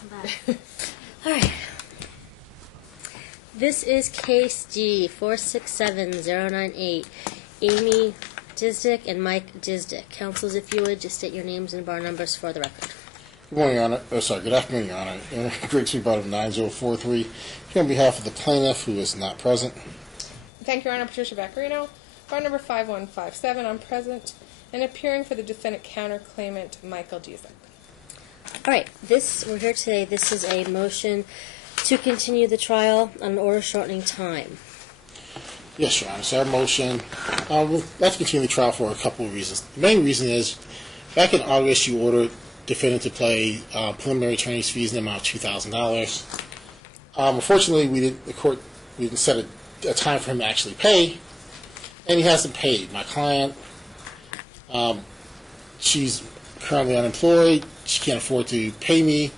I'm back. All right. This is case G 467098. Amy Dziedzic and Mike Dziedzic. Counsels, if you would, just state your names and bar numbers for the record. Good morning, Your Honor. Good afternoon, Your Honor. Greg Sweetbot of 9043. Here on behalf of the plaintiff, who is not present. Thank you, Your Honor. Patricia Vaccarino. Bar number 5157. I'm present and appearing for the defendant counterclaimant Michael Dziedzic. All right. We're here today. This is a motion to continue the trial on an order shortening time. Yes, Your Honor. So our motion, we'd like to continue the trial for a couple of reasons. The main reason is, back in August, you ordered defendant to pay preliminary attorney's fees in the amount of $2,000. Unfortunately, the court didn't set a time for him to actually pay, and he hasn't paid. My client, she's currently unemployed. She can't afford to pay me,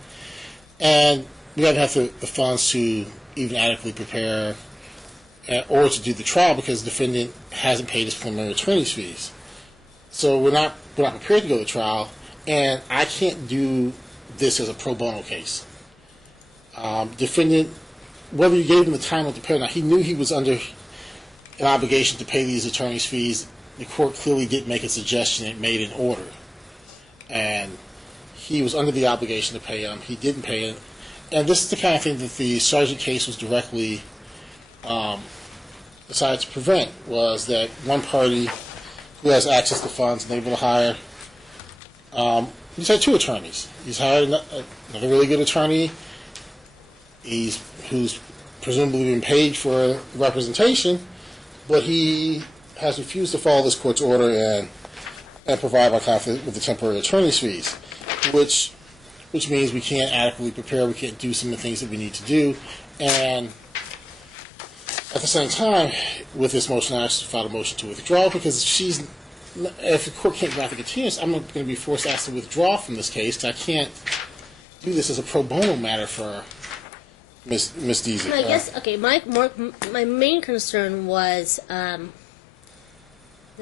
and we haven't had the funds to even adequately prepare or to do the trial because the defendant hasn't paid his preliminary attorney's fees. So we're not prepared to go to trial, and I can't do this as a pro bono case. Defendant, whether you gave him the time to prepare or not, he knew he was under an obligation to pay these attorney's fees. The court clearly didn't make a suggestion; it made an order, and he was under the obligation to pay them. He didn't pay it, and this is the kind of thing that the Sergeant case was directly decided to prevent. Was that one party who has access to funds and able to hire? He's had two attorneys. He's hired another really good attorney. Who's presumably been paid for representation, but he has refused to follow this court's order and provide my client with the temporary attorney's fees, which means we can't adequately prepare. We can't do some of the things that we need to do, and at the same time, with this motion, I actually filed a motion to withdraw because if the court can't grant the continuance, I'm going to be forced to ask to withdraw from this case. I can't do this as a pro bono matter for Ms. Dziedzic. I guess, okay, my main concern was the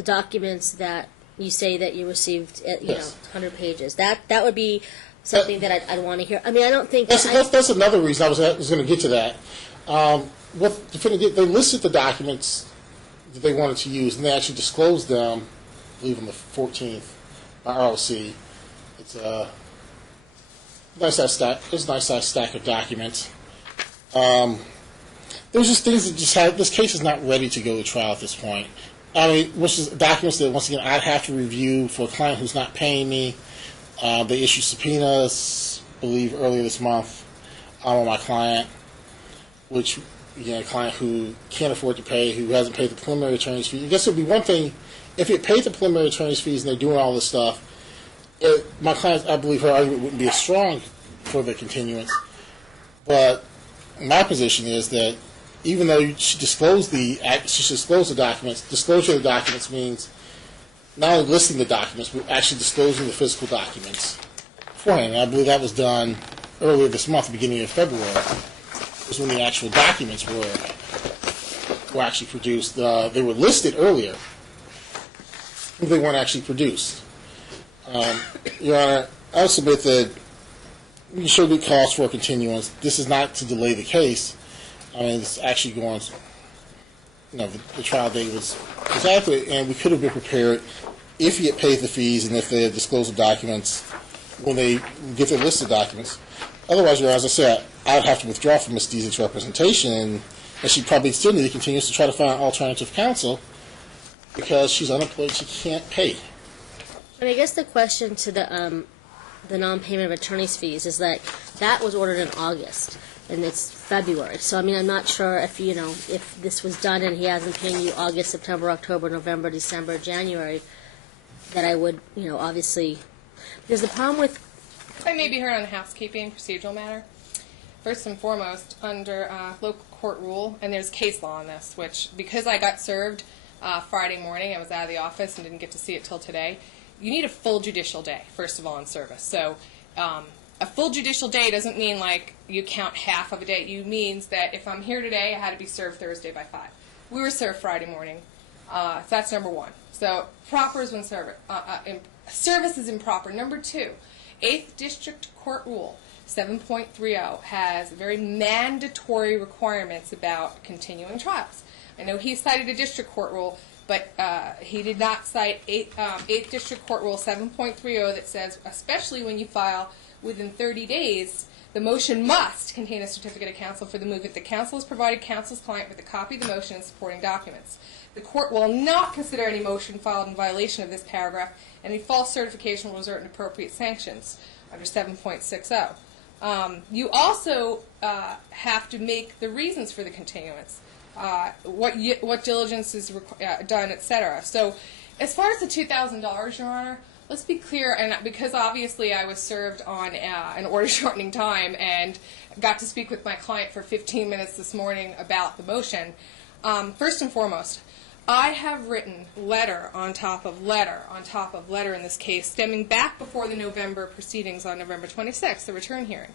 documents that you say that you received, Yes. 100 pages. That would be something that I'd want to hear. I mean, I don't think... That's another reason I was going to get to that. What the defendant did, they listed the documents that they wanted to use, and they actually disclosed them, I believe on the 14th, by ROC. It's a nice size stack of documents. There's just things that this case is not ready to go to trial at this point. I mean, which is documents that, once again, I'd have to review for a client who's not paying me. They issued subpoenas, I believe, earlier this month on my client, which, a client who can't afford to pay, who hasn't paid the preliminary attorney's fees. I guess it would be one thing if he had paid the preliminary attorney's fees and they're doing all this stuff. My client, I believe her argument wouldn't be as strong for the continuance. But my position is that even though she disclosed the documents, disclosure of the documents means not only listing the documents, but actually disclosing the physical documents beforehand. And I believe that was done earlier this month, beginning of February, was when the actual documents were actually produced. They were listed earlier, but they weren't actually produced. Your Honor, I would submit that we can show good cause for a continuance. This is not to delay the case. I mean, it's actually going, the trial date was adequate, and we could have been prepared if he had paid the fees and if they had disclosed the documents when they get their list of documents. Otherwise, as I said, I would have to withdraw from Ms. Dziedzic's representation, and she probably still need to continue to try to find alternative counsel because she's unemployed, she can't pay. And I guess the question to the non-payment of attorney's fees is that was ordered in August, and it's February. So, I mean, I'm not sure if, if this was done and he hasn't paid you August, September, October, November, December, January, that I would, obviously, because the problem with... I may be heard on the housekeeping procedural matter. First and foremost, under local court rule, and there's case law on this, which, because I got served Friday morning, I was out of the office and didn't get to see it till today, you need a full judicial day, first of all, in service. So a full judicial day doesn't mean like you count half of a day. It means that if I'm here today, I had to be served Thursday by 5. We were served Friday morning. So that's number one. So proper is when service is improper. Number two, 8th District Court rule 7.30 has very mandatory requirements about continuing trials. I know he cited a district court rule, but he did not cite 8th District Court Rule 7.30 that says, especially when you file within 30 days, the motion must contain a certificate of counsel for the movement. The counsel has provided counsel's client with a copy of the motion and supporting documents. The court will not consider any motion filed in violation of this paragraph, and any false certification will result in appropriate sanctions under 7.60. You also have to make the reasons for the continuance, what diligence is done, etc. So as far as the $2,000, Your Honor, let's be clear, and because obviously I was served on an order shortening time and got to speak with my client for 15 minutes this morning about the motion, first and foremost, I have written letter on top of letter on top of letter in this case, stemming back before the November proceedings on November 26th, the return hearing.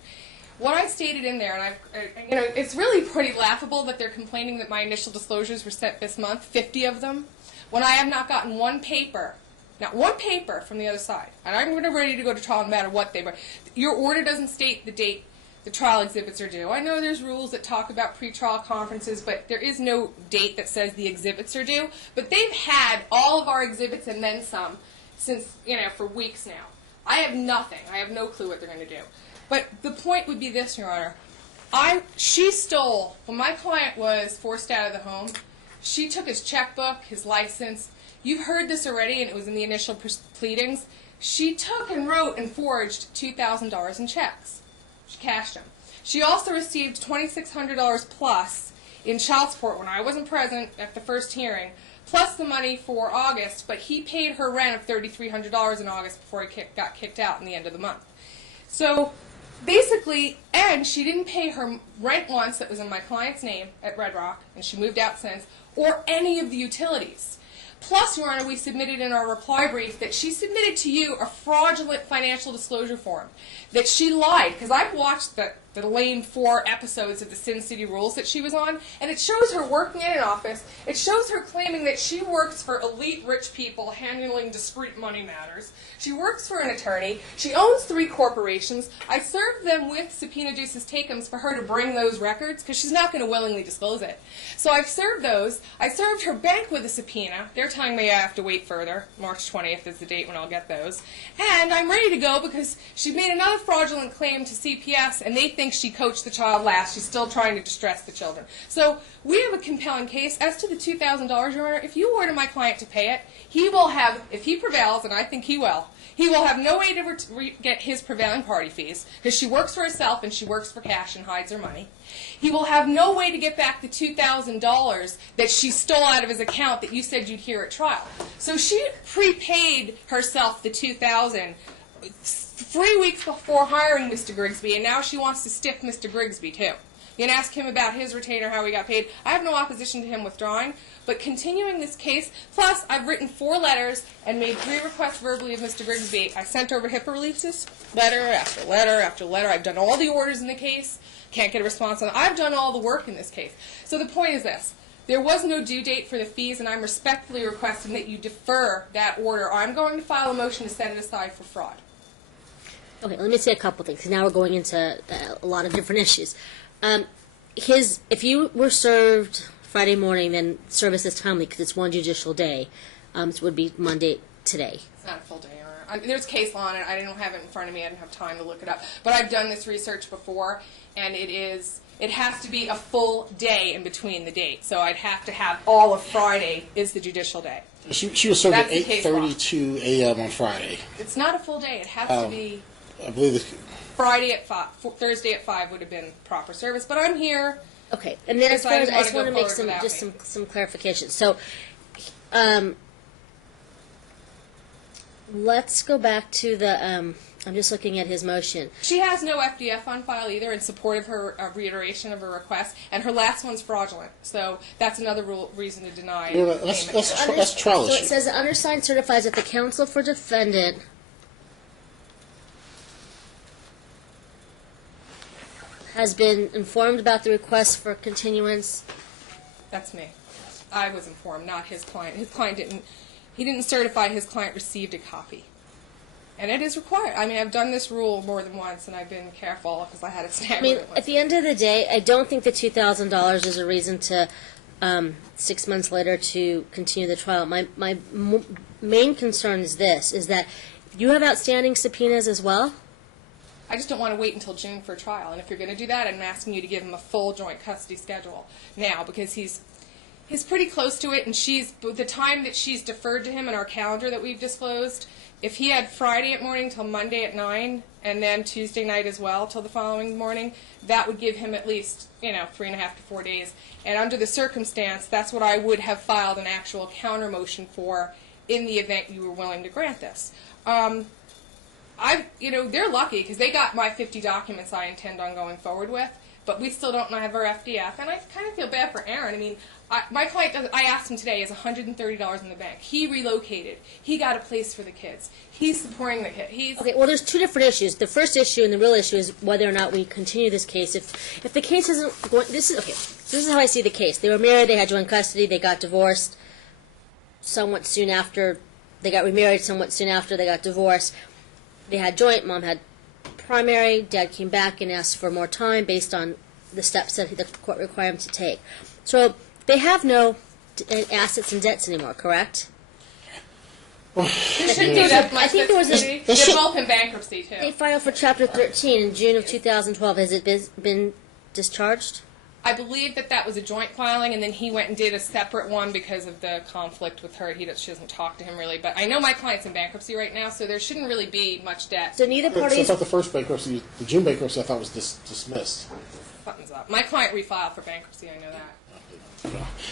What I stated in there, and it's really pretty laughable that they're complaining that my initial disclosures were sent this month, 50 of them, when I have not gotten one paper, not one paper from the other side. And I'm ready to go to trial no matter what they were. Your order doesn't state the date the trial exhibits are due. I know there's rules that talk about pretrial conferences, but there is no date that says the exhibits are due. But they've had all of our exhibits and then some since, for weeks now. I have nothing. I have no clue what they're going to do. But the point would be this, Your Honor. She stole, when my client was forced out of the home, she took his checkbook, his license. You've heard this already, and it was in the initial pleadings. She took and wrote and forged $2,000 in checks. She cashed them. She also received $2,600 plus in child support when I wasn't present at the first hearing, plus the money for August, but he paid her rent of $3,300 in August before he got kicked out in the end of the month. So basically, and she didn't pay her rent once that was in my client's name at Red Rock, and she moved out since, or any of the utilities. Plus, Your Honor, we submitted in our reply brief that she submitted to you a fraudulent financial disclosure form, that she lied, because I've watched the lame 4 episodes of the Sin City Rules that she was on, and it shows her working in an office. It shows her claiming that she works for elite rich people handling discrete money matters. She works for an attorney. She owns 3 corporations. I served them with subpoena duces tecums for her to bring those records, because she's not going to willingly disclose it. So I've served those. I served her bank with a subpoena. They're telling me I have to wait further. March 20th is the date when I'll get those. And I'm ready to go because she made another fraudulent claim to CPS, and they think she coached the child last. She's still trying to distress the children. So we have a compelling case. As to the $2,000, Your Honor, if you order my client to pay it, he will have, if he prevails, and I think he will have no way to get his prevailing party fees, because she works for herself and she works for cash and hides her money. He will have no way to get back the $2,000 that she stole out of his account that you said you'd hear at trial. So she prepaid herself the $2,000 3 weeks before hiring Mr. Grigsby, and now she wants to stiff Mr. Grigsby too. You can ask him about his retainer, how he got paid. I have no opposition to him withdrawing, but continuing this case, plus I've written 4 letters and made 3 requests verbally of Mr. Grigsby. I sent over HIPAA releases, letter after letter after letter. I've done all the orders in the case. Can't get a response on it. I've done all the work in this case. So the point is this. There was no due date for the fees, and I'm respectfully requesting that you defer that order. I'm going to file a motion to set it aside for fraud. Okay, let me say a couple things, 'cause now we're going into a lot of different issues. If you were served Friday morning, then service is timely because it's one judicial day. So it would be Monday today. It's not a full day, Your Honor. There's case law on it. I don't have it in front of me. I didn't have time to look it up. But I've done this research before, and it has to be a full day in between the dates. So I'd have to have all of Friday is the judicial day. She was served at That's the case law. 8:32 a.m. on Friday. It's not a full day. It has to be I believe it's Friday at 5. Thursday at 5 would have been proper service. But I'm here. Okay, and then as far as I just want to make forward some clarification. So, let's go back to the. I'm just looking at his motion. She has no FDF on file either in support of her reiteration of her request, and her last one's fraudulent. So that's another reason to deny payment. Let's trial So issue. it says the undersigned certifies that the counsel for defendant has been informed about the request for continuance. That's me. I was informed, not his client. His client didn't. He didn't certify his client received a copy. And it is required. I mean, I've done this rule more than once, and I've been careful because I had it staggered. I mean, at the end of the day, I don't think the $2,000 is a reason to 6 months later to continue the trial. My main concern is this: is that you have outstanding subpoenas as well. I just don't want to wait until June for a trial. And if you're going to do that, I'm asking you to give him a full joint custody schedule now, because he's pretty close to it, and the time that she's deferred to him in our calendar that we've disclosed. If he had Friday at morning till Monday at 9, and then Tuesday night as well till the following morning, that would give him at least 3.5 to 4 days. And under the circumstance, that's what I would have filed an actual counter motion for in the event you were willing to grant this. They're lucky because they got my 50 documents I intend on going forward with, but we still don't have our FDF, and I kind of feel bad for Aaron. I mean, my client, I asked him today, has $130 in the bank. He relocated. He got a place for the kids. He's supporting the kids. Okay, well, there's two different issues. The first issue and the real issue is whether or not we continue this case. If the case isn't going, this is how I see the case. They were married, they had joint custody, they got divorced somewhat soon after. They got remarried somewhat soon after they got divorced. They had joint, mom had primary, dad came back and asked for more time based on the steps that the court required him to take. So they have no assets and debts anymore, correct? They shouldn't do that much. I think there was They're both in bankruptcy, too. They filed for Chapter 13 in June of 2012. Has it been discharged? I believe that was a joint filing, and then he went and did a separate one because of the conflict with her. She doesn't talk to him really, but I know my client's in bankruptcy right now, so there shouldn't really be much debt. So neither party. So I thought the first bankruptcy, the June bankruptcy, I thought was dismissed. Something's up. My client refiled for bankruptcy. I know that.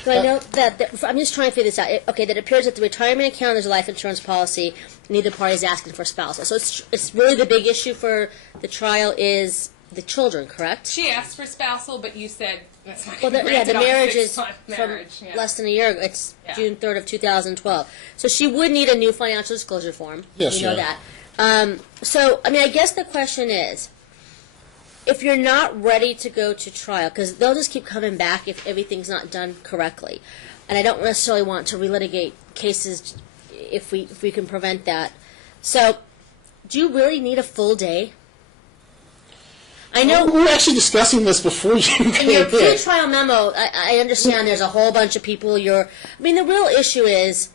So I know that I'm just trying to figure this out. That it appears that the retirement account is a life insurance policy. Neither party is asking for spousal. So it's really the big issue for the trial is the children, correct? She asked for spousal, but you said that's not Well, the marriage is marriage, from less than a year ago. It's June 3rd of 2012. So she would need a new financial disclosure form. Yes, you know sure. that. So, I mean, I guess the question is, if you're not ready to go to trial, because they'll just keep coming back if everything's not done correctly, and I don't necessarily want to relitigate cases if we can prevent that. So, do you really need a full day? I know we were actually discussing this before you came in your in. pre-trial memo. I understand there's a whole bunch of people. The real issue is.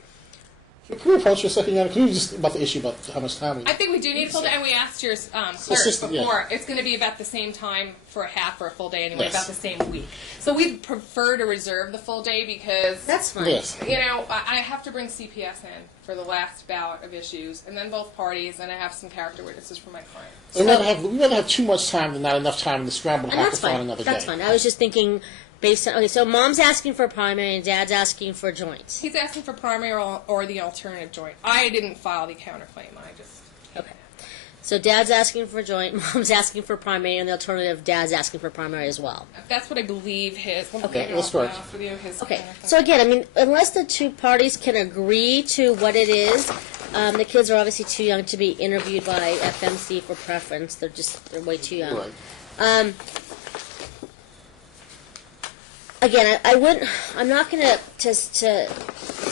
Can we approach your second Can we just about the issue about how much time we I think we do need a full day, and we asked your clerk before. Yeah. It's going to be about the same time for a half or a full day anyway, yes. about the same week. So we'd prefer to reserve the full day because that's fine. Yes. I have to bring CPS in for the last ballot of issues, and then both parties, and I have some character witnesses for my client. We'd rather have too much time than not enough time to scramble and have to find another day. That's fine. I was just thinking. Based on, so mom's asking for primary and dad's asking for joints. He's asking for primary or the alternative joint. I didn't file the counterclaim. Okay. So dad's asking for joint, mom's asking for primary, and the alternative, dad's asking for primary as well. That's what I believe his. Okay, that's correct. Okay. So again, I mean, unless the two parties can agree to what it is, the kids are obviously too young to be interviewed by FMC for preference. They're way too young. Right. Again, I'm not going to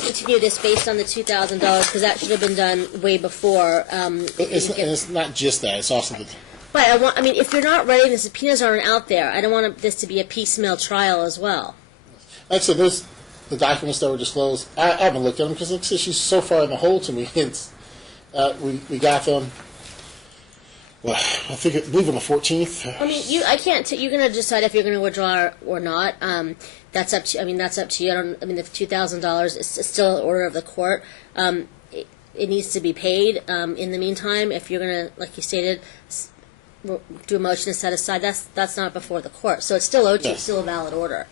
continue this based on the $2,000 because that should have been done way before. It's not just that; it's also the. But if you're not ready, the subpoenas aren't out there. I don't want this to be a piecemeal trial as well. Like I said, there's the documents that were disclosed. I haven't looked at them because she's so far in the hole to me. It's, we got them. Well, I believe on the 14th. I mean, I can't. You're going to decide if you're going to withdraw or not. That's up to. That's up to you. The $2,000 is still an order of the court. It needs to be paid. In the meantime, if you're going to, like you stated, do a motion to set aside, that's not before the court. So it's still owed to you. It's still a valid order.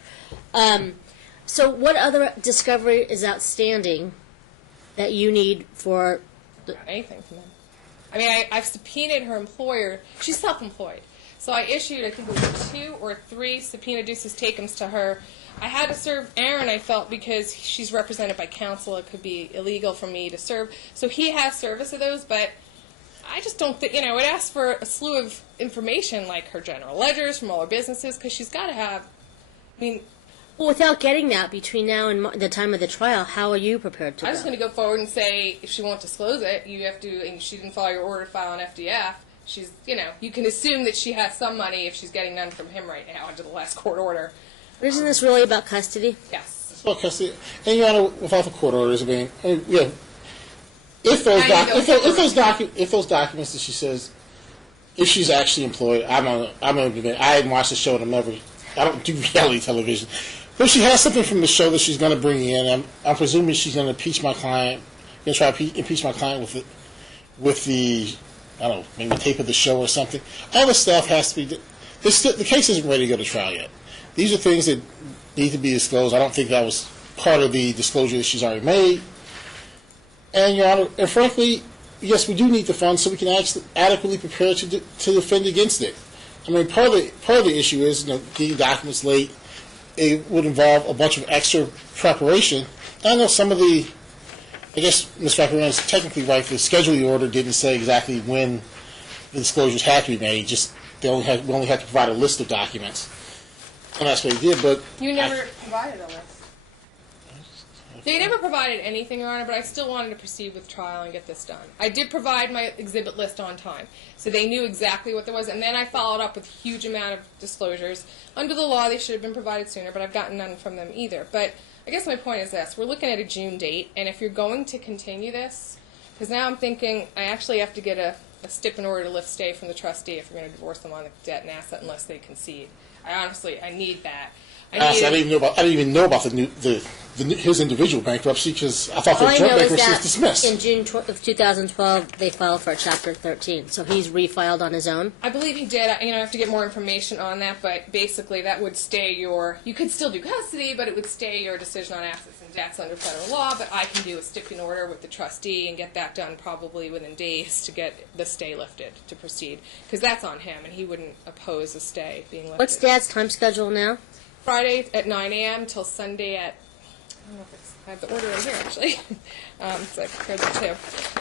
So what other discovery is outstanding that you need for? Not anything from them. I mean, I've subpoenaed her employer. She's self-employed. So I issued, I think it was 2 or 3 subpoena duces tecums to her. I had to serve Aaron, I felt, because she's represented by counsel. It could be illegal for me to serve. So he has service of those, but I just don't think, it asks for a slew of information like her general ledgers from all her businesses, because she's got to have, Well, without getting that between now and the time of the trial, how are you prepared to I'm just go? going to go forward and say if she won't disclose it, you have to, and she didn't follow your order to file an FDF, she's, you can assume that she has some money if she's getting none from him right now under the last court order. But isn't this really about custody? Yes. Well, custody, and Your Honor, without the court orders, I mean, yeah, if those documents that she says, if she's actually employed, I hadn't watched the show, and I don't do reality television. But if she has something from the show that she's going to bring in, I'm presuming she's going to impeach my client, try to impeach my client with the, I don't know, maybe tape of the show or something. All this stuff has to be, the case isn't ready to go to trial yet. These are things that need to be disclosed. I don't think that was part of the disclosure that she's already made. And, Your Honor, and frankly, yes, we do need the funds so we can actually adequately prepare to defend against it. I mean, part of the issue is, getting documents late. It would involve a bunch of extra preparation. I know some of I guess Ms. Rapparan is technically right. The scheduling order didn't say exactly when the disclosures had to be made. Just we only had to provide a list of documents, and that's what he did. But You never provided a list. They never provided anything, Your Honor, but I still wanted to proceed with trial and get this done. I did provide my exhibit list on time, so they knew exactly what there was, and then I followed up with a huge amount of disclosures. Under the law, they should have been provided sooner, but I've gotten none from them either. But I guess my point is this. We're looking at a June date, and if you're going to continue this, because now I'm thinking I actually have to get a stip in order to lift stay from the trustee if we're going to divorce them on the debt and asset unless they concede. I need that. I didn't even know about his individual bankruptcy because I thought All the I joint know is bankruptcy was that dismissed. in June of 2012, they filed for Chapter 13, so he's refiled on his own. I believe he did. I have to get more information on that, but basically that would stay you could still do custody, but it would stay your decision on assets and debts under federal law, but I can do a stip in order with the trustee and get that done probably within days to get the stay lifted to proceed, because that's on him, and he wouldn't oppose a stay being lifted. What's Dad's time schedule now? Friday at 9 a.m. till Sunday at, I don't know if I have the order right here, actually. So I prepared that too.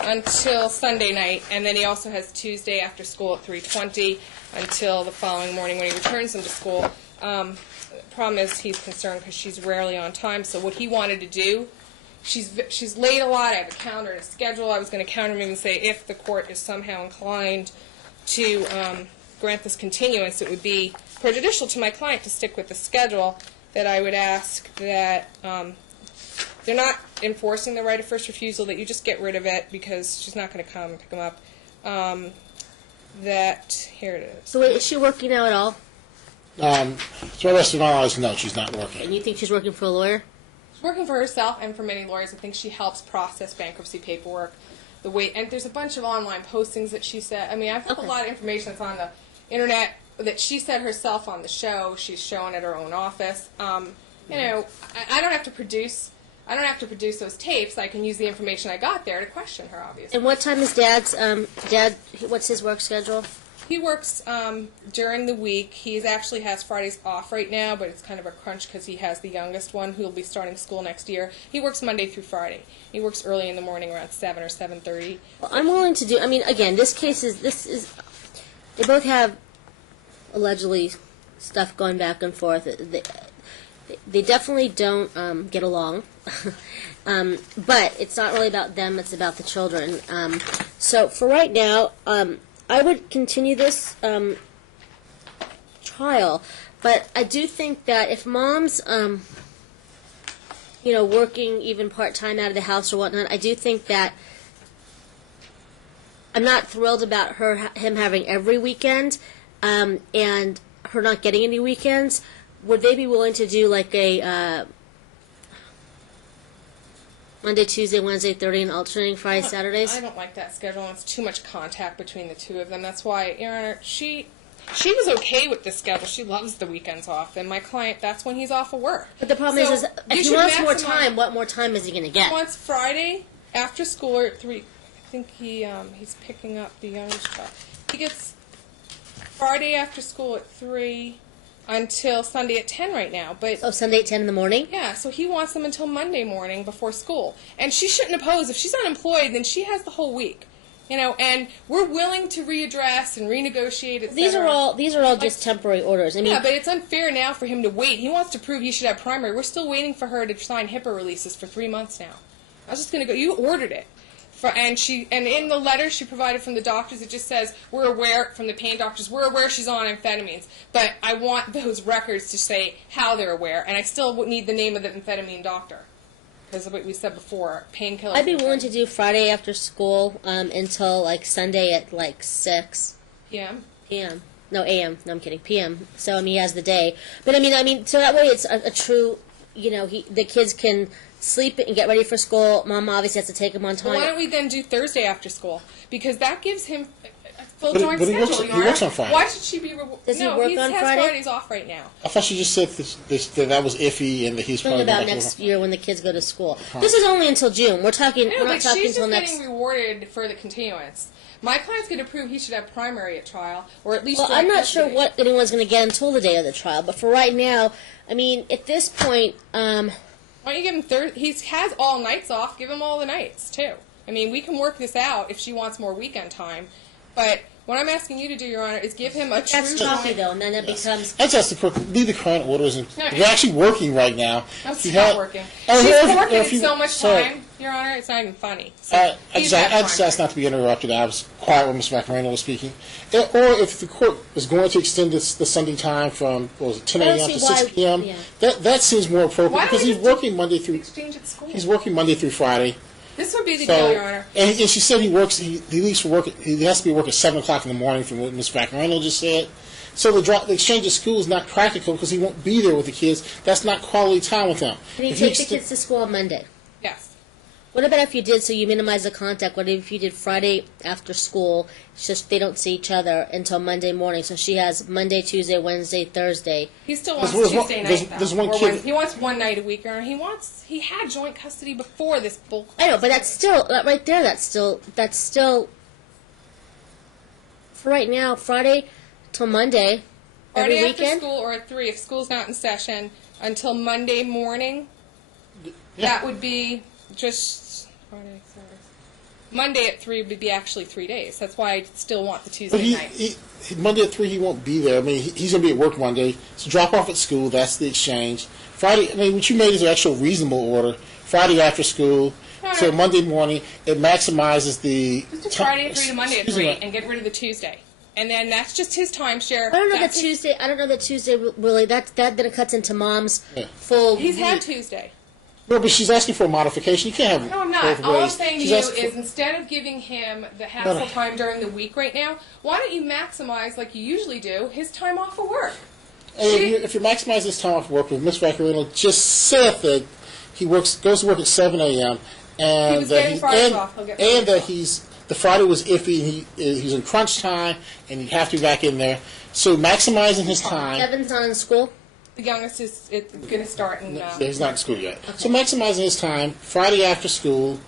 Until Sunday night, and then he also has Tuesday after school at 3:20 until the following morning when he returns them to school. The problem is he's concerned because she's rarely on time, so what he wanted to do, she's late a lot. I have a calendar and a schedule. I was going to counter him and say if the court is somehow inclined to grant this continuance, it would be prejudicial to my client to stick with the schedule, that I would ask that they're not enforcing the right of first refusal, that you just get rid of it because she's not going to come and pick them up. Here it is. So wait, is she working now at all? So the rest of my knowledge, no, she's not working. And you think she's working for a lawyer? She's working for herself and for many lawyers. I think she helps process bankruptcy paperwork. And there's a bunch of online postings that she said. I mean, I've got a lot of information that's on the internet that she said herself on the show. She's shown at her own office. I don't have to produce those tapes. I can use the information I got there to question her, obviously. And what time is Dad's, what's his work schedule? He works during the week. He actually has Fridays off right now, but it's kind of a crunch because he has the youngest one who will be starting school next year. He works Monday through Friday. He works early in the morning around 7 or 7:30. Well, I'm willing to do, again, this is, they both have allegedly stuff going back and forth. They definitely don't get along. But it's not really about them, it's about the children. So for right now, I would continue this trial, but I do think that if Mom's, working even part-time out of the house or whatnot, I do think that I'm not thrilled about him having every weekend, and her not getting any weekends. Would they be willing to do like a Monday, Tuesday, Wednesday, Thursday, and alternating Friday, Saturdays? I don't like that schedule. It's too much contact between the two of them. That's why, Your Honor, she was okay with this schedule. She loves the weekends off. And my client, that's when he's off of work. But the problem is if he wants more time, what more time is he going to get? He wants Friday after school or at 3. I think he's picking up the youngest child. He gets Friday after school at 3 until Sunday at 10 right now. But Sunday at 10 in the morning? Yeah, so he wants them until Monday morning before school. And she shouldn't oppose. If she's unemployed, then she has the whole week. You know, and we're willing to readdress and renegotiate, etc. These are all just temporary orders. I mean, Yeah, but it's unfair now for him to wait. He wants to prove he should have primary. We're still waiting for her to sign HIPAA releases for 3 months now. I was just going to go. You ordered it. And in the letter she provided from the doctors, it just says, we're aware, from the pain doctors, we're aware she's on amphetamines. But I want those records to say how they're aware. And I still need the name of the amphetamine doctor. Because of what we said before, painkillers. I'd be willing to do Friday after school until like Sunday at like 6 p.m. p.m. No, a.m. No, I'm kidding. p.m. So I mean, he has the day. But I mean, so that way it's a true. You know, the kids can sleep and get ready for school. Mom obviously has to take him on time. Well, why don't we then do Thursday after school? Because that gives him a full But joint he schedule. he works on Friday. Why should she be rewarded? Does he No, work he on has Friday? Fridays off right now. I thought she just said that was iffy and that he's Talking probably about back to next work. year when the kids go to school. This is only until June. We're talking. No, We're not but talking she's until just next. getting rewarded for the continuance. My client's going to prove he should have primary at trial, or at least. Well, joint I'm not sure custody. what anyone's going to get until the day of the trial. But for right now, I mean, at this point, Why don't you give him he has all nights off. Give him all the nights too. I mean, we can work this out if she wants more weekend time. But what I'm asking you to do, Your Honor, is give him a true that's choppy joint. though, and then it becomes. I just leave the current orders, and No, they're actually working right now. That's He not had- working. Oh, She's if- working if you- so much sorry. time, Your Honor. It's not even funny. So I he's just got asked primary. not to be interrupted. I was quiet when Ms. McMarino was speaking. Or if the court is going to extend the Sunday time from, what was it, 10 I don't a.m. to see 6 why- p.m., yeah. that seems more appropriate Why don't because we he's just do working Monday through Exchange at school. he's working Monday through Friday. This would be the So, deal, Your Honor. and she said he works. He leaves for work. He has to be at work at 7 o'clock in the morning, from what Ms. McMarino just said. So the exchange at school is not practical because he won't be there with the kids. That's not quality time with him. Can you If take the ext- kids to school on Monday? Yes. What about if you did, so you minimize the contact, what if you did Friday after school, it's just they don't see each other until Monday morning, so she has Monday, Tuesday, Wednesday, Thursday. He still wants There's one- Tuesday there's- night, though. there's one Or kid- he wants one night a week, Your Honor. He had joint custody before this bull. I know, but that's still, right there, that's still, for right now, Friday till Monday, every Friday after weekend. school or at 3 if school's not in session until Monday morning. Yeah. That would be just Friday, Saturday. Monday at 3 would be actually 3 days. That's why I still want the But Tuesday night. he Monday at 3 he won't be there. I mean he's going to be at work Monday. So drop off at school. That's the exchange. Friday. I mean what you made is an actual reasonable order. Friday after school till Monday morning. It maximizes the. Just do Friday at 3 to Monday at Excuse 3 me. and get rid of the Tuesday. And then that's just his timeshare. I don't know that That's his- Tuesday, I don't know that Tuesday really, that then it cuts into mom's Yeah. full He's had week. Tuesday. No, but she's asking for a modification. You can't have No, I'm both not. All I'm ways. saying to She's you asking is for- instead of giving him the hassle No. time during the week right now, why don't you maximize, like you usually do, his time off of work? if you maximize his time off work, with Miss Vaccarino just said that he goes to work at 7 a.m. and He was that getting Fridays off. He'll get and that Fridays the Friday was iffy. He's in crunch time and he'd have to be back in there. So maximizing his time. Evan's not in school? The youngest is going to start in. He's not in school yet. So maximizing his time Friday after school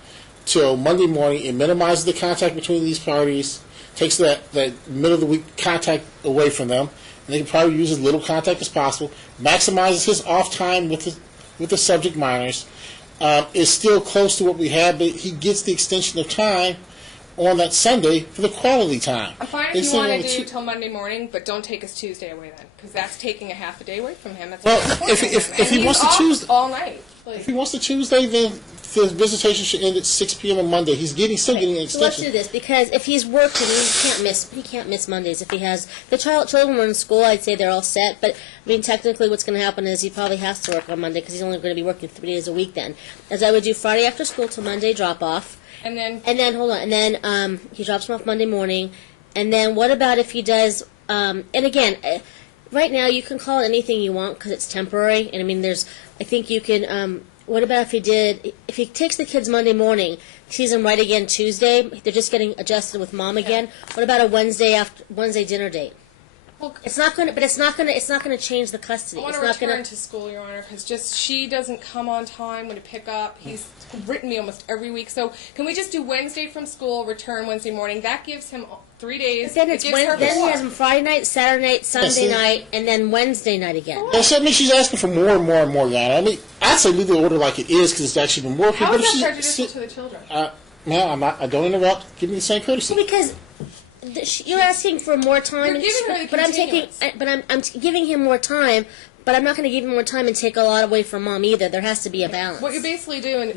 till Monday morning. It minimizes the contact between these parties. Takes that middle of the week contact away from them. And they can probably use as little contact as possible. Maximizes his off time with the subject minors. Is still close to what we had, but he gets the extension of time on that Sunday for the quality time. I'm fine They if you say want only to do two- till Monday morning, but don't take his Tuesday away then, because that's taking a half a day away from him. That's Well, very important if to him. he And wants he's to off choose- all night. Like, If he wants to Tuesday, then the visitation should end at 6 p.m. on Monday. He's still getting an So let's extension. do this, because if he's working, he can't miss Mondays. If he has the children are in school, I'd say they're all set. But I mean, technically, what's going to happen is he probably has to work on Monday because he's only going to be working 3 days a week. Then, as I would do Friday after school till Monday drop off, and then and then he drops him off Monday morning, and then what about if he does? And again, right now you can call it anything you want because it's temporary. And I mean, I think you can. What about if he takes the kids Monday morning, sees them right again Tuesday, they're just getting adjusted with mom again. What about a Wednesday dinner date? well, It's not going to change the custody. I want It's to not return going to school, Your Honor, because just she doesn't come on time when to pick up. He's written me almost every week. So can we just do Wednesday from school, return Wednesday morning? That gives him 3 days. Then It gives her then he 4. has them Friday night, Saturday night, Sunday see. night, and then Wednesday night again. I mean, she's asking for more and more and more, Yana. I mean, I'd say leave the order like it is because it's actually been working. How but is if that she- prejudicial to the children? Ma'am, I don't interrupt. Give me the same courtesy. Well, because you're asking for more time. You're giving her the but I'm taking, continuance. I'm giving him more time. But I'm not going to give him more time and take a lot away from Mom either. There has to be a balance. What you're basically doing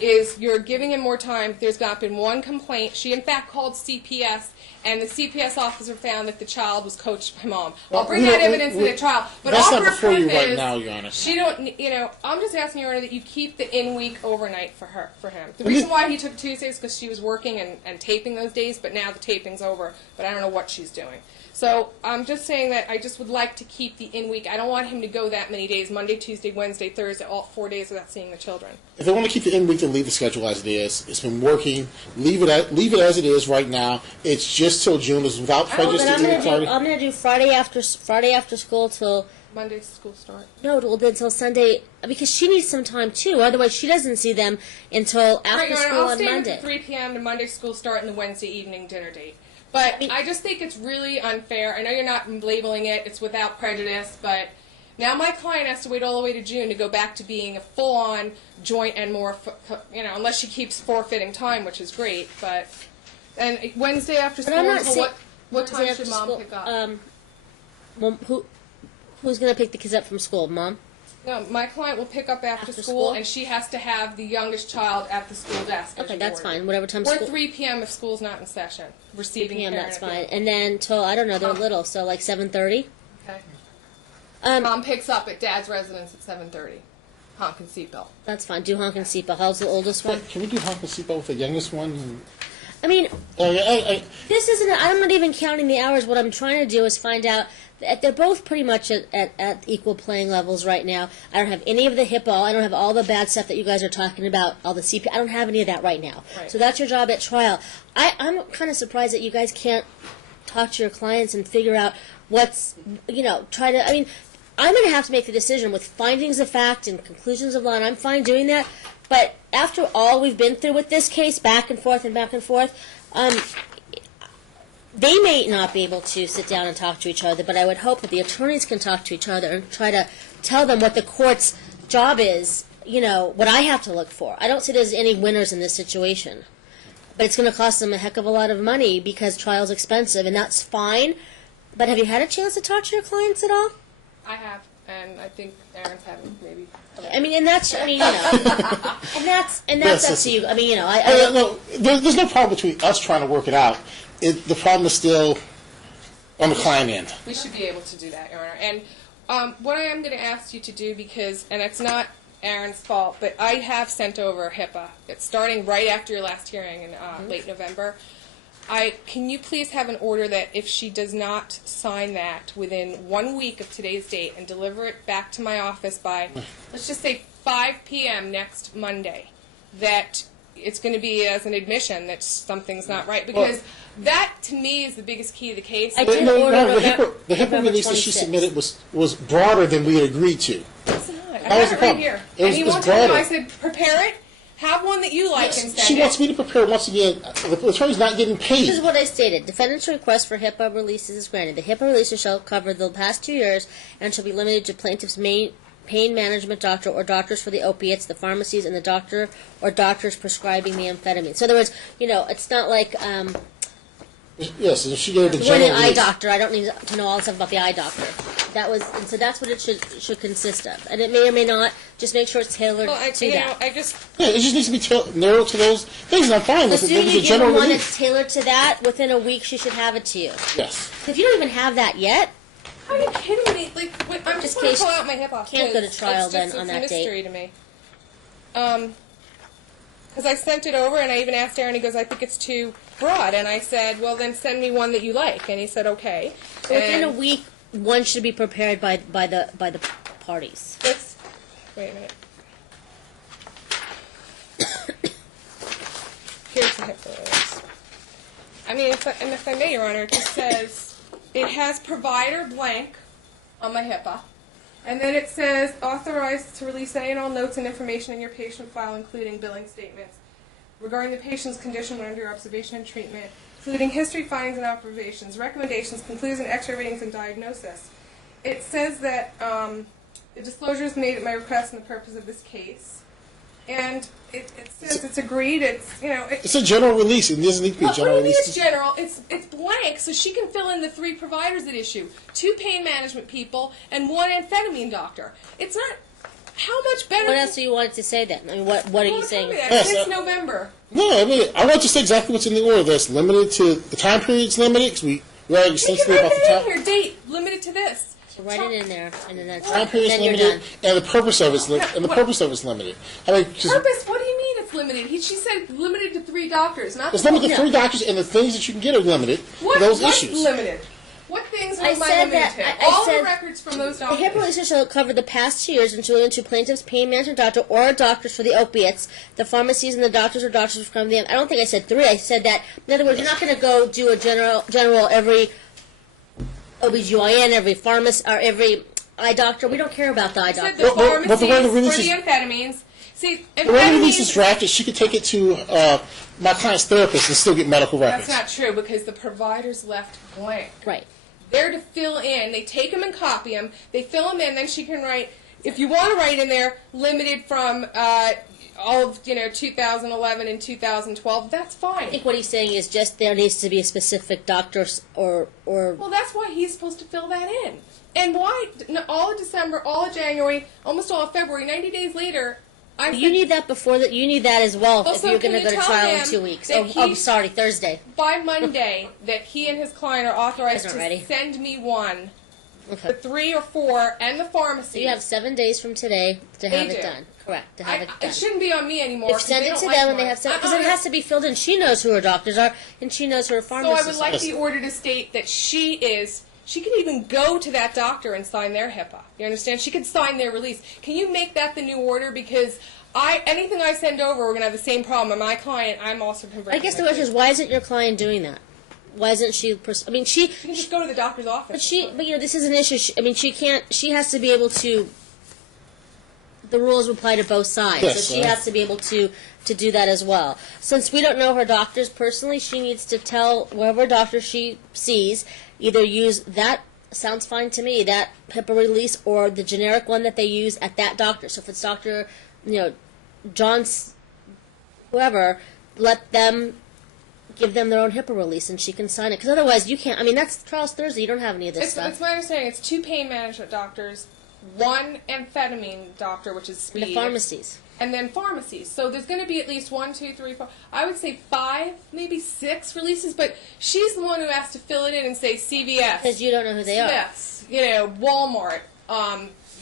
is you're giving him more time. There's not been one complaint. She, in fact, called CPS, and the CPS officer found that the child was coached by Mom. I'll bring that evidence in the trial. But that's all not her before you proof right is now, Your Honor. she don't. You know, I'm just asking Your Honor that you keep the in-week overnight for him. The reason why he took Tuesdays because she was working and taping those days, but now the taping's over. But I don't know what she's doing. So I'm just saying that I just would like to keep the in-week. I don't want him to go that many days, Monday, Tuesday, Wednesday, Thursday, all 4 days without seeing the children. If they want to keep the in-week, then leave the schedule as it is. It's been working. Leave it as it is right now. It's just till June. It's without prejudice to either party. I'm going to do Friday after school till... Monday's school start. No, well, until Sunday, because she needs some time too. Otherwise, she doesn't see them until after Right, Your Honor, school I'll on stay with Monday. the 3 p.m. to Monday school start and the Wednesday evening dinner date. But I just think it's really unfair. I know you're not labeling it, it's without prejudice, but now my client has to wait all the way to June to go back to being a full-on joint and more, unless she keeps forfeiting time, which is great. But and Wednesday after school, I'm not until saying- what time Wednesday should after Mom school, pick up? Well, who's going to pick the kids up from school? Mom? No, my client will pick up after school, and she has to have the youngest child at the school desk. Okay, that's fine. Whatever time Or school... 3 p.m. if school's not in session. Receiving 3 p.m., parent that's at the- fine. And then till, I don't know, they're little, so like 7:30? Okay. Mom picks up at Dad's residence at 7:30. Honk and seatbelt. That's fine. Do honk and seatbelt. How's the oldest one? Can we do honk and seatbelt with the youngest one? I mean, I this isn't... I'm not even counting the hours. What I'm trying to do is find out that they're both pretty much at equal playing levels right now. I don't have any of the HIPAA. I don't have all the bad stuff that you guys are talking about, all the CP. I don't have any of that right now. Right. So that's your job at trial. I'm kind of surprised that you guys can't talk to your clients and figure out what's, try to... I mean, I'm going to have to make the decision with findings of fact and conclusions of law, and I'm fine doing that. But after all we've been through with this case, back and forth, they may not be able to sit down and talk to each other, but I would hope that the attorneys can talk to each other and try to tell them what the court's job is, what I have to look for. I don't see there's any winners in this situation. But it's going to cost them a heck of a lot of money because trial's expensive, and that's fine. But have you had a chance to talk to your clients at all? I have, and I think Aaron's having maybe. I mean, and that's, and that's Yes, up to you. I mean, no, there's no problem between us trying to work it out. The problem is still on the client end. We should be able to do that, Your Honor. And what I am going to ask you to do, and it's not Aaron's fault, but I have sent over HIPAA. It's starting right after your last hearing in late November. Can you please have an order that if she does not sign that within 1 week of today's date and deliver it back to my office by, let's just say 5 p.m. next Monday, that it's going to be as an admission that something's not right? Because that, to me, is the biggest key to the case. I did order the HIPAA release that she submitted was broader than we had agreed to. It's not. I That was have the it right problem. here. It was- And he it was won't tell me. broader. I said, prepare it. Have one that you like and send She it. wants me to prepare once again. The attorney's not getting paid. This is what I stated. Defendant's request for HIPAA releases is granted. The HIPAA releases shall cover the past 2 years and shall be limited to plaintiff's pain management doctor or doctors for the opiates, the pharmacies, and the doctor or doctors prescribing the amphetamine. So in other words, it's not like Yes, and she gave the we're general the eye release. doctor. I don't need to know all the stuff about the eye doctor. And so that's what it should consist of. And it may or may not. Just make sure it's tailored Well, to that. I just Yeah, it just needs to be narrowed to those things, and I'm fine The with it. sooner It was you a give general her one release. that's tailored to that, within a week she should have it to you. Yes. If you don't even have that yet, Are you kidding me? Like, I'm just going to case pull out my HIPAA. can't go to 'cause trial it's then just, on it's that a date. mystery to me. Because I sent it over, and I even asked Aaron. He goes, "I think it's too broad." And I said, "Well, then send me one that you like." And he said, "Okay." within a And week, one should be prepared by the parties. let's wait a minute. Here's the HIPAA release. I mean, if I may, Your Honor, it just says it has provider blank on my HIPAA. And then it says, authorized to release any and all notes and information in your patient file, including billing statements, regarding the patient's condition when under observation and treatment, including history, findings, and observations, recommendations, conclusions, X-ray readings, and diagnosis. It says that the disclosure is made at my request and the purpose of this case. and it says it's agreed. It's, you know. It's a general release. It doesn't need to be a What do general you mean release. it's general? It's blank, so she can fill in the 3 providers at issue: 2 pain management people and 1 amphetamine doctor. It's not. How much better? What else do you want it to say then? I mean, what are you saying? Yes, Since November. No, I mean, I want to say exactly what's in the order. That's limited to the time period's limited, because we already You extensively can about write the it time. in here. Date limited to this. So write it in there, and then that's Time period's then you're limited, done. and the purpose of it's limited. I mean, 'cause Purpose? What do you mean it's limited? She said limited to 3 doctors, not it's the limited to whole- 3 doctors, and the things that you can get are limited What, for those what's issues. limited? What things I am I said limited that- to? I All said the records from those The doctors. HIPAA release shall cover the past 2 years until into plaintiff's pain management doctor or doctors for the opiates, the pharmacies and the doctors or doctors from them. I don't think I said 3. I said that, in other words, you're not going to go do a general every OBGYN, every pharmacist, or every eye doctor. We don't care about the eye Said doctor. the But the pharmacies way the for release the is- amphetamines. See, The way the release is amphetamines. drafted, she could take it to my client's therapist and still get medical records. That's not true because the providers left blank. Right. They're to fill in. They take them and copy them. They fill them in. Then she can write. If you want to write in there, limited from all of 2011 and 2012. That's I fine. think what he's saying is just there needs to be a specific doctor or Well, that's why he's supposed to fill that in. And why all of December, all of January, almost all of February, 90 days later, I you said need that before that. You need that as well Also, if you're can going to you go to tell trial in him 2 weeks. that Oh, he- sorry, Thursday. by Monday that he and his client are authorized Isn't to ready. send me one, Okay. the 3 or 4, and the pharmacy. So you have 7 days from today to They have it do. done. Correct. To have it done. It shouldn't be on me anymore. If 'cause send they it don't to like them and they mine. have because it has to be filled in. She knows who her doctors are and she knows who her So pharmacists I would like are. the order to state that she can even go to that doctor and sign their HIPAA. You understand? She could sign their release. Can you make that the new order? Because anything I send over, we're going to have the same problem. And my client, I'm also converting. I guess the question is, why isn't your client doing that? Why isn't she? I mean, You can just go to the doctor's office. but this is an issue. She can't. She has to be able to. The rules apply to both sides, Yes, so she has to be able to do that as well. Since we don't know her doctors personally, she needs to tell whatever doctor she sees, either use that. Sounds fine to me. That HIPAA release or the generic one that they use at that doctor. So if it's Dr. John's, whoever, let them give them their own HIPAA release and she can sign it. Because otherwise you can't. I mean, that's trials Thursday. You don't have any of this It's stuff. my understanding it's 2 pain management doctors, 1 amphetamine doctor, which is And speed. the pharmacies. And then pharmacies. So there's going to be at least 1, 2, 3, 4. I would say 5, maybe 6 releases. But she's the one who has to fill it in and say CVS, Because you don't know who they are. Smith's, Walmart,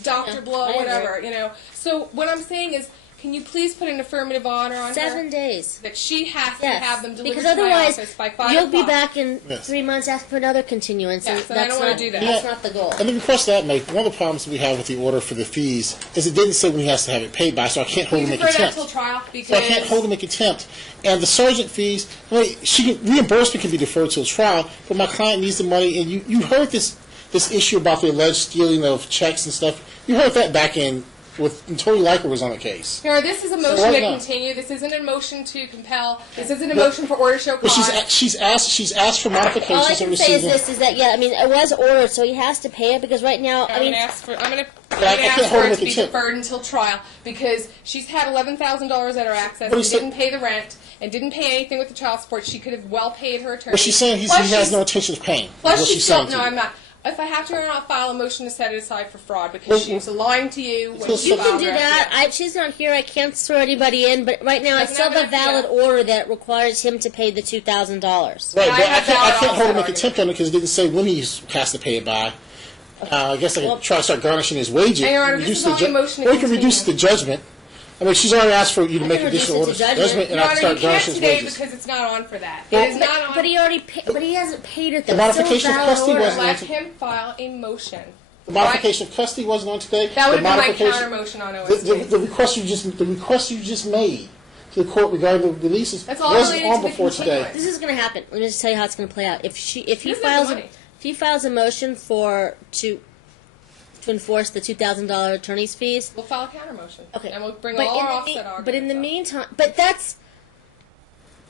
Dr. Yeah, Blow, I agree. whatever. So what I'm saying is, can you please put an affirmative honor on 7 her? days. That she has to Yes. have them delivered Because to my otherwise, office by 5 you'll be o'clock. back in Yes. 3 months asking for another continuance. Yes, and and I that's don't wanna not, do that. That's not the goal. And the request that I make, one of the problems we have with the order for the fees is it didn't say when he has to have it paid by, so I can't hold You him in defer that contempt. till trial So because I can't hold him in contempt. And the sergeant fees, reimbursement can be deferred till trial, but my client needs the money. And you heard this issue about the alleged stealing of checks and stuff. You heard that back when Tony Liker was on the case. Here, this is a motion why to not? continue. This isn't a motion to compel. This isn't a motion for order to show But cause. she's asked for All I modifications can and say is receiving. this: is that I mean, it was ordered, so he has to pay it because right now, I'm going to ask for I it can't hold him to be with the tip. deferred until trial because she's had $11,000 at her access But and he said- didn't pay the rent and didn't pay anything with the child support. She could have well paid her attorney. But she's saying he Plus has she's- no intention of paying. Plus, What she's she's still saying to no. you. I'm not. If I have to, I'll file a motion to set it aside for fraud because she was lying to you when she you filed can do her that. FDIC. She's not here. I can't swear anybody in, but right now I Doesn't still have have a an valid idea. order that requires him to pay the $2,000. Right, I but have I valid can't hold him in offset contempt on it because it didn't say when he has to pay it by. I guess I can try to start garnishing his wages. Your Honor, reduce this is the only a motion to or you can reduce the continue. judgment. I mean, she's already asked for you to make can reduce additional it to orders. judgment. And Your I can Honor, start you can't garnishing his today wages. because it's not on for that. Well, It is not on. But he already but he hasn't paid it. The Though. It's still a modification of valid custody order. wasn't- Let him file a motion. The modification of custody wasn't on today. That would the be my modification- counter motion on the, OST. the request you just made to the court regarding the releases That's all wasn't related on to the before today. continuance. This is going to happen. Let me just tell you how it's going to play out. If he doesn't have files the money. if he files a motion to enforce the $2,000 attorney's fees. We'll file a counter motion. Okay, And we'll bring but all in our the offset arguments But in the up. meantime, but that's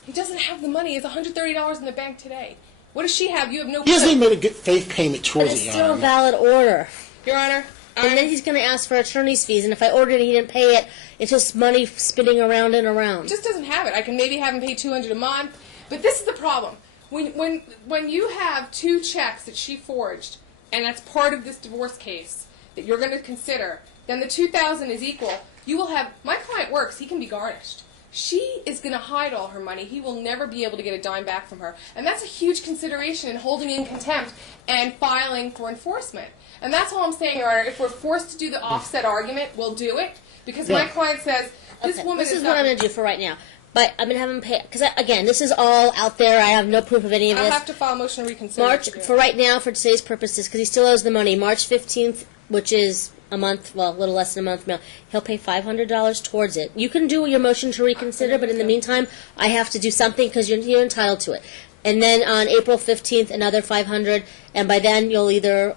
He doesn't have the money. He has $130 in the bank today. What does she have? You have no He hasn't clue. even made a good faith payment but towards it's it, Your still a Honor. valid order. Your Honor, And then he's going to ask for attorney's fees, and if I ordered it and he didn't pay it, it's just money spinning around and around. Just doesn't have it. I can maybe have him pay $200 a month, but this is the problem. When you have 2 checks that she forged, and that's part of this divorce case that you're going to consider, then the $2,000 is equal. You will have, my client works, he can be garnished. She is going to hide all her money. He will never be able to get a dime back from her. And that's a huge consideration in holding in contempt and filing for enforcement. And that's all I'm saying, Your Honor. If we're forced to do the offset argument, we'll do it. Because my client says, this woman This is not... what I'm going to do for right now. But I'm going to have him pay, because again, this is all out there. I have no proof of any of this. I'll have to file a motion to reconsider. For right now, for today's purposes, because he still owes the money, March 15th, which is a month, well, a little less than a month now, he'll pay $500 towards it. You can do your motion to reconsider, but in the meantime, I have to do something because you're entitled to it. And then on April 15th, another $500, and by then you'll either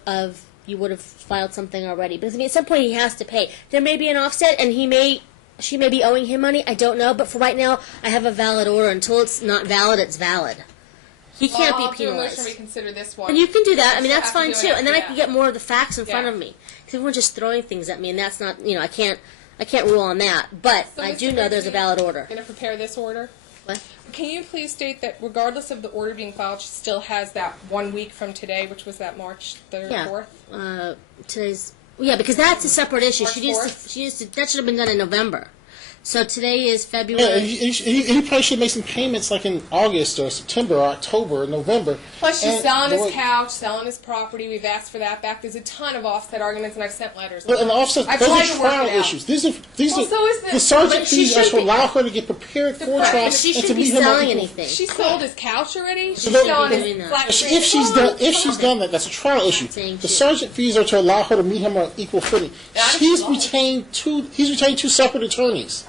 you would have filed something already. Because I mean, at some point he has to pay. There may be an offset, and she may be owing him money. I don't know, but for right now, I have a valid order. Until it's not valid, it's valid. He can't be I'll do a penalized. motion to reconsider this one. And you can do that. I mean, that's Still have fine to do too. it And then I after can that. get more of the facts in front Yeah. of me. Because everyone's just throwing things at me, and that's not, I can't rule on that. But So, I Mr. do know there's a Garcia, valid order. Going to prepare this order. What? Can you please state that regardless of the order being filed, she still has that 1 week from today, which was that March 3rd, Yeah. 4th? Today's. Yeah, because that's a separate issue. March She needs 4th? that should have been done in November. So today is Yeah, February. he probably should make some payments like in August or September or October or November. Plus, she's And selling the his way- couch, selling his property. We've asked for that back. There's a ton of offset arguments, and I've sent letters. But and also, I've those tried are to work trial it out. issues. These are Well, so is the sergeant but she fees are should to be- allow her to get prepared for question trial is, She and to should be meet him on selling equal- anything. She sold his couch already. She's those- selling doing his that. flat screen. If she's done that, that's a trial issue. saying The she- sergeant fees are to allow her to meet him on equal footing. That is He's law. retained two separate attorneys.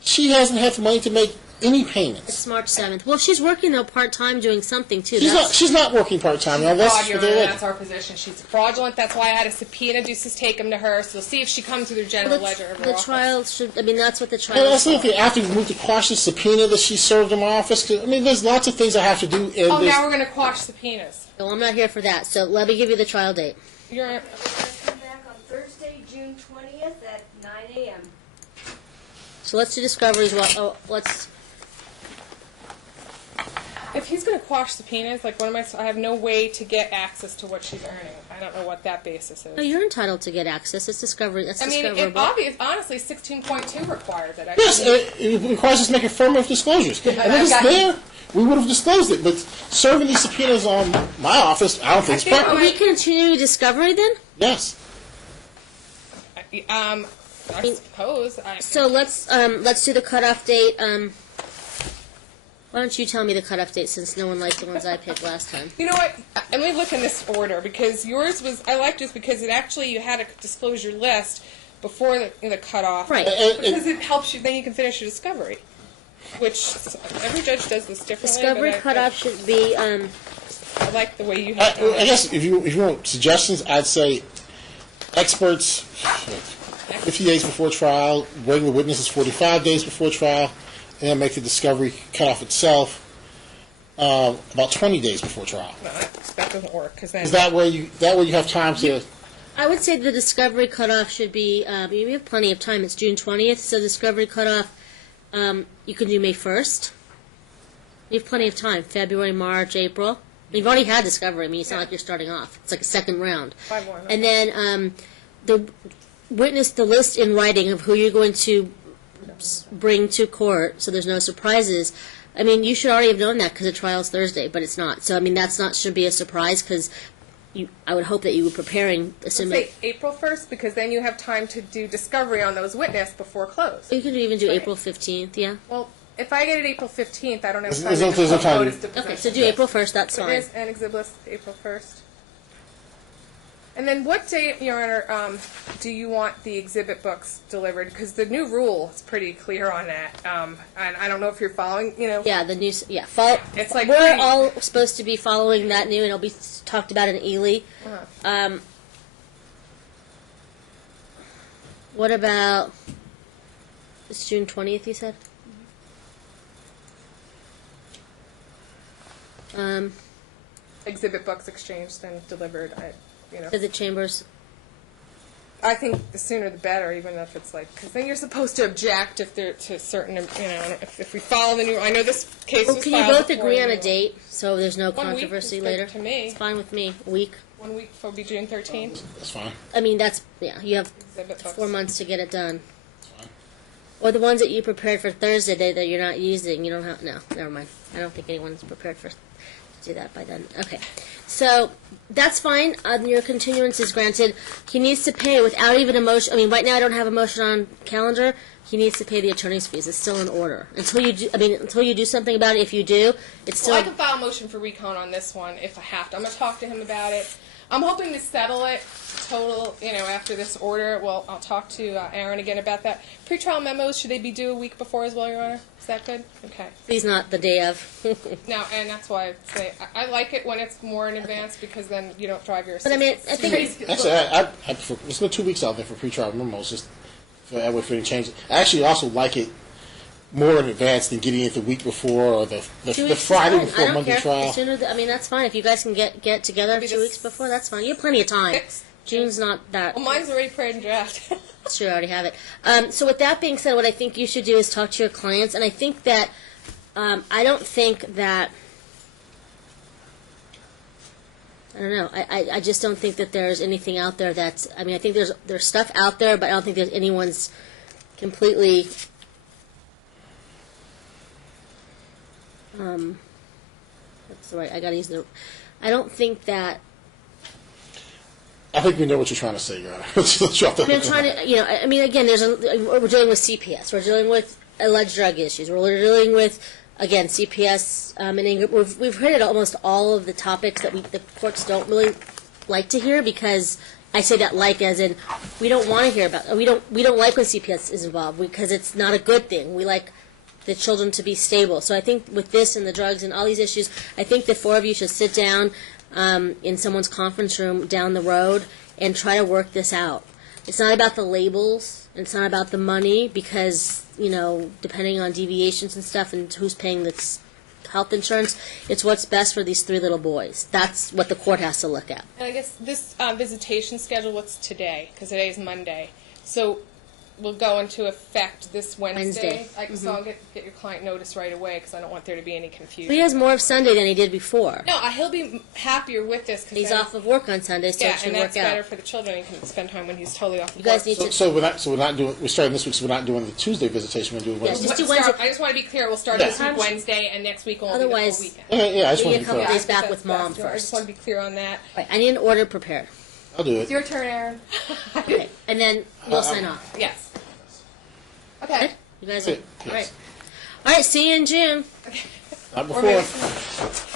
She hasn't had the money to make any payments. It's March 7th. Well, she's working though part time doing something too. She's not working part time. Fraud, That's Your what Honor, they're that's our position. She's fraudulent. That's why I had a subpoena just to take him to her. So we'll see if she comes to the general ledger of her The office. trial should. I mean, that's what the trial. Well, is that's for. the thing. After we move to quash the subpoena that she served in my office, 'cause, I mean, there's lots of things I have to do. In Oh, this. now we're going to quash subpoenas. Well, I'm not here for that. So let me give you the trial date. You're I come back on Thursday, June 20th at 9 a.m. So let's do discoveries. Well, let's. If he's going to quash subpoenas, like what am I have no way to get access to what she's earning. I don't know what that basis is. No, you're entitled to get access. It's discovery. That's I mean, discoverable. honestly, 16.2 requires it. Yes, it requires us to make affirmative disclosures. And if it's there, we would have disclosed it. But serving these subpoenas on my office, I don't think it's think proper. Are we continue discovery then? Yes. I suppose. So let's do the cutoff date. Why don't you tell me the cutoff date since no one liked the ones I picked last time? You know what? Let me look in this order because yours was. I liked this because it actually you had a disclosure list before the cutoff. Right. Because it helps you. Then you can finish your discovery, which every judge does this differently. Discovery but cutoff should be. I like the way you have I it. guess if you want suggestions, I'd say experts 50 days before trial, regular witnesses 45 days before trial, and then make the discovery cutoff itself about 20 days before trial. No, that doesn't work because then. Is that where you have time to? I would say the discovery cutoff should be. We have plenty of time. It's June 20th, so discovery cutoff. You can do May 1st. You have plenty of time. February, March, April. You've already had discovery. I mean, it's not like you're starting off. It's like a second round. 5 more. And then the list in writing of who you're going to bring to court, so there's no surprises. I mean, you should already have known that because the trial's Thursday, but it's not. So I mean, should be a surprise because I would hope that you were preparing. Let's Assuming say April 1st because then you have time to do discovery on those witnesses before close. you can even do Right. April 15th. Yeah. Well, if I get it April 15th, I don't have time There's to no- there's no put time. notice to Okay, possession. so do April 1st. That's fine. Witness and exhibit list April 1st. And then what date, Your Honor, do you want the exhibit books delivered? Because the new rule is pretty clear on that. And I don't know if you're following, Yeah, the new. Yeah, It's like we're pretty- all supposed to be following that new, and it'll be talked about in Ely. What about? It's June 20th. You said. exhibit books exchanged and delivered. To the chambers. I think the sooner the better, even if it's like, because then you're supposed to object if they're to certain, if we follow the new, I know this case Well, was can you filed both before agree the on a new- date so there's no 1 week controversy is good later? to me. It's fine with me. A week. 1 week will be June 13th. That's fine. I mean, that's, yeah, you have Exhibit books. 4 months to get it done. That's fine. Or the ones that you prepared for Thursday that you're not using, you don't have, no, never mind. I don't think anyone's prepared to do that by then. Okay. So, that's fine. Your continuance is granted. He needs to pay without even a motion. I mean, right now I don't have a motion on calendar. He needs to pay the attorney's fees. It's still in order. Until you do, until you do something about it, if you do, it's still... Well, I can file a motion for recon on this one if I have to. I'm going to talk to him about it. I'm hoping to settle it total, after this order. Well, I'll talk to Aaron again about that. Pretrial memos, should they be due a week before as well, Your Honor? Is that good? Okay. Please not the day of. No, and that's why I say I like it when it's more in advance because then you don't drive your But I mean, I think... Actually, I prefer, it's been 2 weeks out there for pretrial memos, just for that way for any changes. I actually also like it more in advance than getting it the week before or the 2 weeks is Friday fine. before I don't Monday care. trial. The sooner that's fine. If you guys can get together Maybe 2 the weeks before, that's fine. You have plenty of time. 6th. June's not that... Well, mine's already parade and draft. Sure, I already have it. So with that being said, what I think you should do is talk to your clients, and I think that I don't think that... I don't know. I just don't think that there's anything out there that's... I mean, I think there's stuff out there, but I don't think there's anyone's completely... That's right. I gotta use the... I don't think that... I think we know what you're trying to say, Your Honor. Let's drop that. I mean, I'm trying to, I mean, again, we're dealing with CPS. We're dealing with alleged drug issues. We're dealing with, again, CPS and anger. We've hit almost all of the topics that the courts don't really like to hear because I say that like as in we don't want to hear about. We don't like when CPS is involved because it's not a good thing. We like the children to be stable. So I think with this and the drugs and all these issues, I think the four of you should sit down in someone's conference room down the road and try to work this out. It's not about the labels. It's not about the money because, depending on deviations and stuff and who's paying this health insurance, it's what's best for these 3 little boys. That's what the court has to look at. And I guess this visitation schedule, what's today? Because today is Monday. So will go into effect this Wednesday. Wednesday. So I'll get your client notice right away because I don't want there to be any confusion. He has more of Sunday than he did before. No, he'll be happier with this. Cause He's then, off of work on Sunday, so yeah, it should and work that's better out. for the children. He can spend time when he's totally off of You guys work. need to... So we're not doing. We're starting this week. So we're not doing the Tuesday visitation. We're doing Wednesday. just do Start- Wednesday. I just want to be clear. We'll start Yeah. this week Wednesday, and next week will be the Otherwise- full weekend. Yeah, I just We want need to a be couple clear. days back with Mom I just first. want to be clear on that. Right, I need an order prepared. I'll do It's it. your turn, Aaron. Okay, and then you'll sign off. Yes. Okay. You guys are... Yes. All right. All right, see you in June. Not Or maybe before.